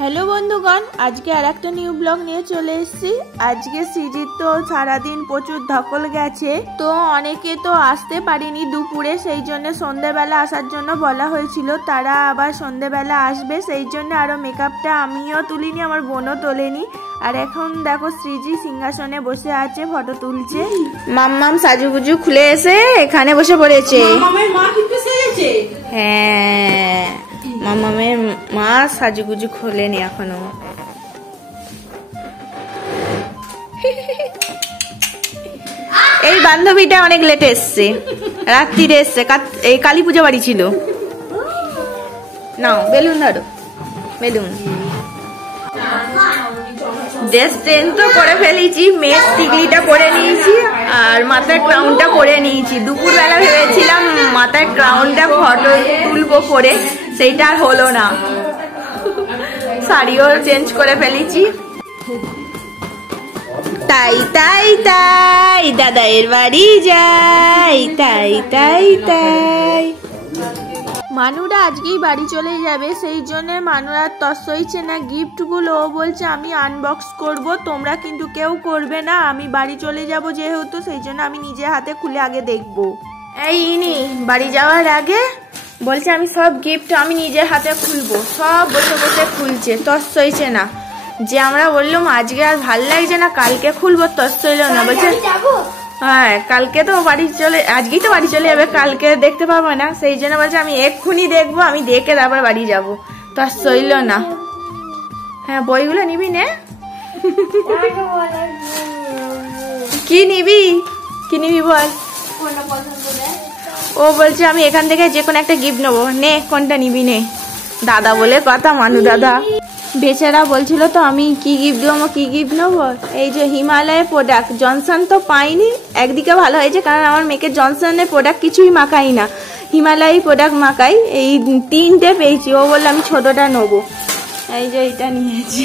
Hello বন্ধুগণ, আজকে আর একটা নিউ ব্লগ নিয়ে চলে এসেছি। আজকে সৃজিত তো সারাদিন প্রচুর ধকল গেছে, তো অনেকে তো আসতে পারিনি দুপুরে, সেই জন্য সন্ধ্যেবেলা আসার জন্য বলা হয়েছিল। তারা আবার সন্ধ্যেবেলা আসবে, সেই জন্য আরো মেকআপটা আমিও তুলিনি, আমার বোনও তোলেনি। আর এখন দেখো সৃজি সিংহাসনে বসে আছে, ফটো তুলছে। মাম্মাম সাজুগুজু খুলে এসে এখানে বসে পড়েছে। হ্যাঁ, মামামের মা সাজুগুজু খোলেনি এখনো। এই বান্ধবীটা অনেক লেট এসছে, রাত্রিরে এসছে, এই কালী পুজো বাড়ি ছিল। নাও বেলুন ধরো, বেলুন। ড্রেস চেঞ্জ তো করে ফেলেছি, মেয়ের টিকলিটা পরে নিয়েছি আর মাথায় ক্রাউনটা করে নিয়েছি। দুপুরবেলা ভেবেছিলাম মাথায় ক্রাউনটা ফটো তুলবো করে, সেইটা আর হলো না। শাড়িও চেঞ্জ করে ফেলেছি। তাই তাই তাই দাদায়ের বাড়ি যাই, তাই তাই তাই। মানুরা আজকেই বাড়ি চলে যাবে, সেই জন্য মানুরা তস হইছে না গিফটগুলো। ও বলছে আমি আনবক্স করব, তোমরা কিন্তু কেউ করবে না, আমি বাড়ি চলে যাব যেহেতু, সেই জন্য আমি নিজে হাতে খুলে আগে দেখবো। এই ইনি বাড়ি যাওয়ার আগে বলছে আমি সব গিফট আমি নিজের হাতে খুলবো, সব বসে বসে খুলছে, তস হইছে না। যে আমরা বললাম আজকে আর ভাল লাগছে না, কালকে খুলবো, তস হইল না। বলছে হ্যাঁ কালকে তো বাড়ি চলে, আজকেই তো বাড়ি চলে যাবে, কালকে দেখতে পাবো না, সেই জন্য বলছে আমি এক্ষুনি দেখবো, আমি দেখে তারপর বাড়ি যাবো। তো আর সইল না। হ্যাঁ বইগুলো নিবি নে। কি নিবি, কি নিবি বল। ও বলছে আমি এখান থেকে যে কোনো একটা গিফট নেবো, নে কোনটা নিবি নে। দাদা বলে কথা, মানু দাদা। বেচারা বলছিল তো আমি কি গিফট দেবো, কি গিফট নেবো। এই যে হিমালয়ের প্রোডাক্ট, জনসন তো পাইনি, একদিকে ভালো হয়েছে কারণ আমার মেয়েকে জনসনের প্রোডাক্ট কিছুই মাখাই না, হিমালয় প্রোডাক্ট মাখাই। এই 3টে পেয়েছি, ও বললো আমি ছোটটা নেবো। এই যে এটা নিয়েছি।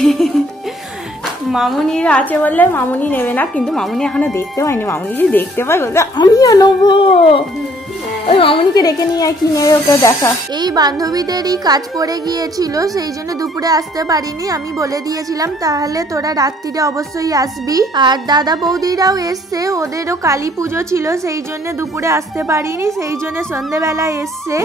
মামুনির আছে বললে মামুনি নেবে না, কিন্তু মামুনি এখনো দেখতে পাইনি। মামুনি যদি দেখতে পাই বলতে আমিও নেবো। ওই মামুনিকে রেখে নিয়ে কি নেবে ওকে দেখা। এই বান্ধবীদেরই কাজ পড়ে গিয়েছিল, সেই জন্য দুপুরে আসতে পারিনি। আমি বলে দিয়েছিলাম তাহলে তোরা রাত্রিরে অবশ্যই আসবি। আর দাদা বৌদিরাও এসছে, ওদেরও কালী পুজো ছিল, সেই জন্য দুপুরে আসতে পারিনি, সেই জন্য সন্ধ্যেবেলা এসছে।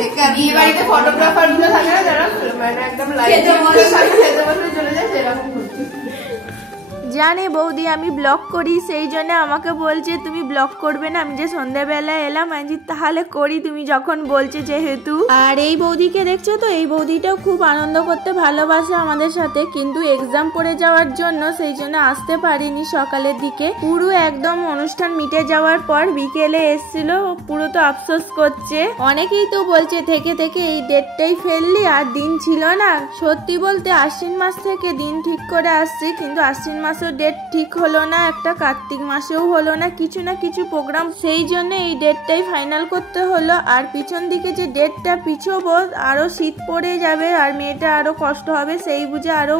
জানে বৌদি আমি ব্লগ করি, সেই জন্য আমাকে বলছে তুমি ব্লগ করবে না। আমি যে সন্ধ্যাবেলা এলাম, আমি তাহলে করি তুমি যখন বলছে যেহেতু। আর এই বৌদিকে দেখছো তো, এই বৌদিটাও খুব আনন্দ করতে ভালোবাসে আমাদের সাথে, কিন্তু এক্সাম পড়ে যাওয়ার জন্য সেই জন্য আসতে পারিনি সকালের দিকে। পুরো একদম অনুষ্ঠান মিটে যাওয়ার পর বিকেলে এসছিল, পুরো তো আফসোস করছে। অনেকেই তো বলছে থেকে থেকে এই ডেটটাই ফেললি, আর দিন ছিল না। সত্যি বলতে আশ্বিন মাস থেকে দিন ঠিক করে আসছি, কিন্তু আশ্বিন মাস ডেট ঠিক হলো না, একটা কার্তিক মাসেও হলো না, কিছু না কিছু প্রোগ্রাম, সেই জন্য এই ডেটটাই ফাইনাল করতে হলো। আর পিছন দিকে যে ডেটটা পিছোবো, আরো শীত পড়ে যাবে আর মেয়েটা আরো কষ্ট হবে, সেই বুঝে আরো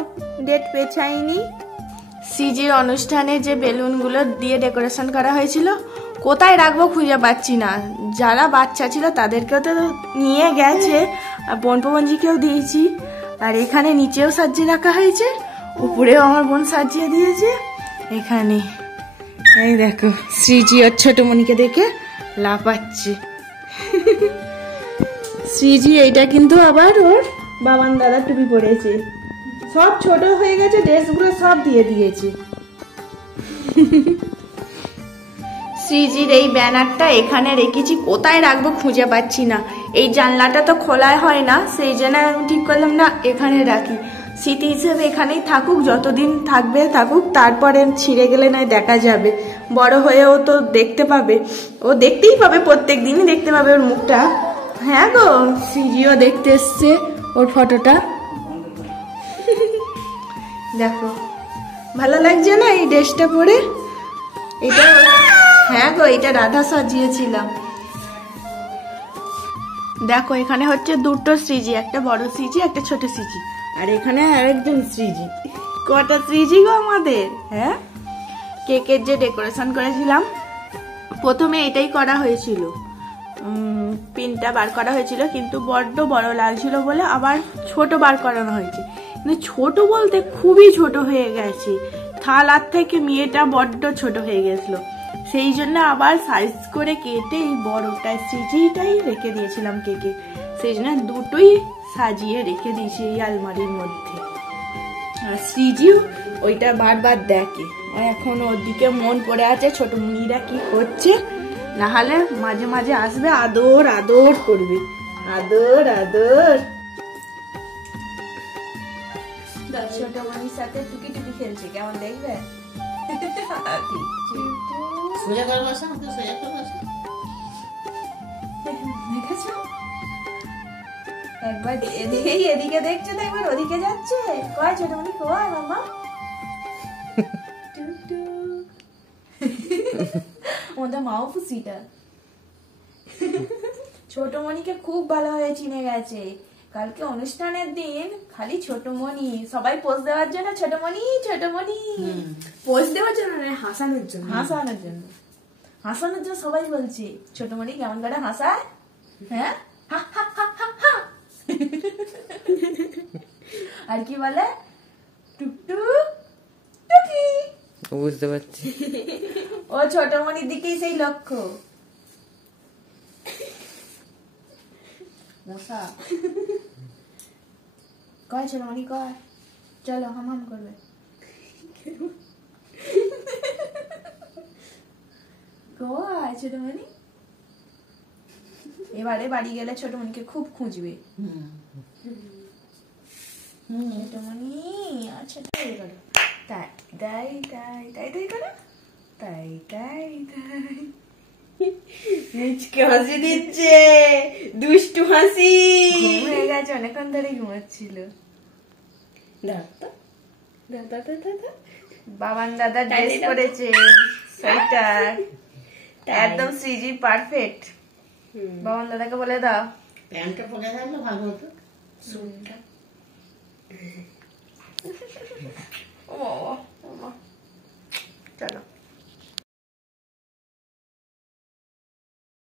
ডেট পেছাইনি। সিজির অনুষ্ঠানে যে বেলুনগুলো দিয়ে ডেকোরেশন করা হয়েছিল, কোথায় রাখবো খুঁজে পাচ্ছি না। যারা বাচ্চা ছিল তাদেরকেও তো নিয়ে গেছে, আর বোন পবনজিকেও দিয়েছি। আর এখানে নিচেও সাজিয়ে রাখা হয়েছে, উপরেও আমার বোন সাজিয়ে দিয়েছে। এখানে এই দেখো শ্রীজি আর ছোট মনিকে দেখে লাফাচ্ছে। শ্রীজি এইটা কিন্তু আবার ওর বাবান দাদার টুপি পরেছে, সব ছোট হয়ে গেছে, ড্রেসগুলো সব দিয়ে দিয়েছে। শ্রীজির এই ব্যানারটা এখানে রেখেছি, কোথায় রাখবো খুঁজে পাচ্ছি না। এই জানলাটা তো খোলা হয় না, সেই জন্য আমি ঠিক করলাম না এখানে রাখি, স্মৃতি হিসেবে এখানেই থাকুক, যতদিন থাকবে থাকুক, তারপরে ছিঁড়ে গেলে নয় দেখা যাবে। বড় হয়েও তো দেখতে পাবে, ও দেখতেই পাবে, প্রত্যেক দিনই দেখতে পাবে ওর মুখটা। হ্যাঁ গো, সিজিও দেখতে এসছে ওর ফটোটা। দেখো ভালো লাগছে না এই ড্রেসটা পরে? এটা হ্যাঁ গো, এটা রাধা সাজিয়েছিলাম। দেখো এখানে হচ্ছে দুটো শ্রীজি, একটা বড় শ্রীজি একটা ছোট শ্রীজি, আর এখানে আরেকজন শ্রীজি। কটা শ্রীজি গো আমাদের। হ্যাঁ, কেকের যে ডেকোরেশন করেছিলাম প্রথমে এটাই করা হয়েছিল, পিনটা বার করা হয়েছিল, কিন্তু বড্ড বড় লাগছিল বলে আবার ছোট বার করানো হয়েছে। মানে ছোট বলতে খুবই ছোট হয়ে গেছে, থালার থেকে মেয়েটা বড্ড ছোট হয়ে গেছিল, সেই জন্য আবার সাইজ করে কেটে এই বড়টাই সিজিটাই রেখে দিয়েছিলাম কেকে, সেই জন্য দুটোই সাজিয়ে রেখে দিয়েছি এই আলমারির মধ্যে। আর সিজিও ওইটা বারবার দেখে, আর এখন ওর দিকে মন পড়ে আছে ছোট মুনিরা কি করছে, না হলে মাঝে মাঝে আসবে আদর আদর করবে, আদর আদর। ছোট মনির সাথে টুকি টুকি খেলছে, কেমন দেখবে? একবার এদিকে দেখছো তো একবার ওদিকে যাচ্ছে, কয় ছোট মনি কয় মামা ওদের মাও খুশিটা। ছোট মনিকে খুব ভালোভাবে চিনে গেছে, কালকে অনুষ্ঠানের দিন খালি ছোট মনি, সবাই পোজ দেওয়ার জন্য ছোট মনি ছোট মনি, পোজ দেওয়ার জন্য না, হাসানোর জন্য, হাসানোর জন্য, হাসানোর জন্য সবাই বলছে ছোট মনি কেমন করে হাসায়, হ্যাঁ আর কি বলে টুকটুক টুকি, বুঝতে পারছি ও ছোট মনির দিকেই সেই লক্ষ্য। মশা কয় ছোট মনি কয় চলো হাম করবে, কয় ছোট মনি এবারে বাড়ি গেলে ছোট মনিকে খুব খুঁজবে। ছোট মনি আচ্ছা তাই করো, তাই তাই তাই তাই তাই করো, তাই তাই তাই, মুচকে হাসি দিচ্ছে, দুষ্টু হাসি। হয়ে গেছে, অনেকক্ষণ ধরে ঘুমাচ্ছিল। বাবান দাদা ড্রেস পরেছে, সোয়েটার একদম শ্রীজি পারফেক্ট। বাবান দাদাকে বলে দাও প্যান্টটা পরে থাকলে ভালো হতো। ও